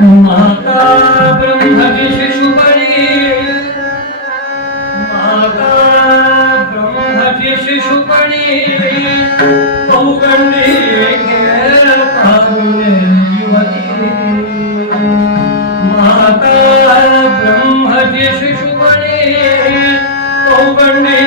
माता ब्रह्म जी शशुपि माता ब्रह्म जी शिशुपणी पौ कंडी गैर कार्यवती माता ब्रह्म जी शिशुपणी पौ कंडी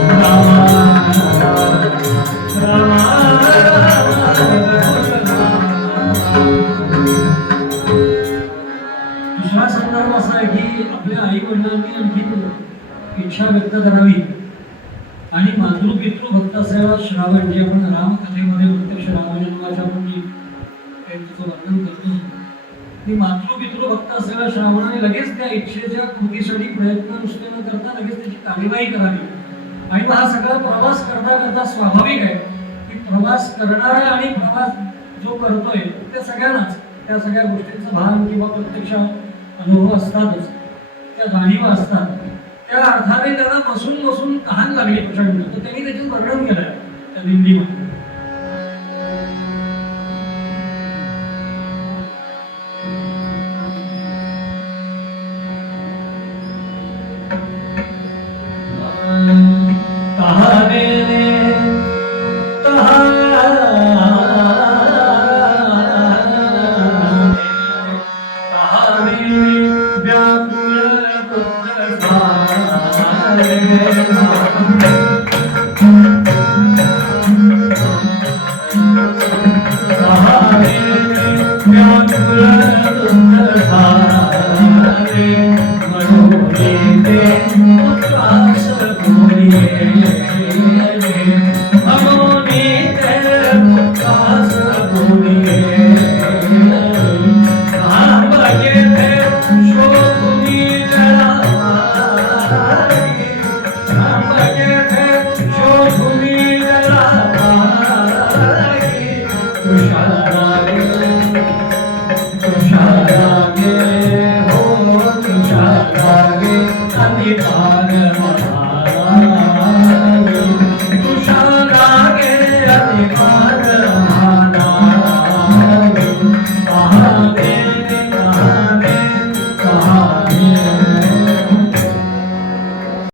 आईवडिलांनी आणखी इच्छा व्यक्त करावी आणि मातृपितृ भक्त असावा श्रावण जे आपण रामकथेमध्ये प्रत्यक्ष रामजन्माच्या आपण जी त्याचं वर्णन करतो ती मातृपितृ भक्त श्रावणाने लगेच त्या इच्छेच्या कृतीसाठी प्रयत्न नुसते न करता लगेच त्याची कार्यवाही करावी आणि मग हा सगळा प्रवास करता करता स्वाभाविक आहे की प्रवास करणारा आणि प्रवास जो करतोय त्या सगळ्यांनाच त्या सगळ्या गोष्टींचं भान किंवा प्रत्यक्ष अनुभव असतातच त्या जाणीवा असतात त्या अर्थाने त्याला बसून बसून तहान लागली प्रचंड. तर त्यांनी त्याच्यात वर्णन आहे त्या दिंडीमध्ये. Thank you. तुषारागे हो तुषारागे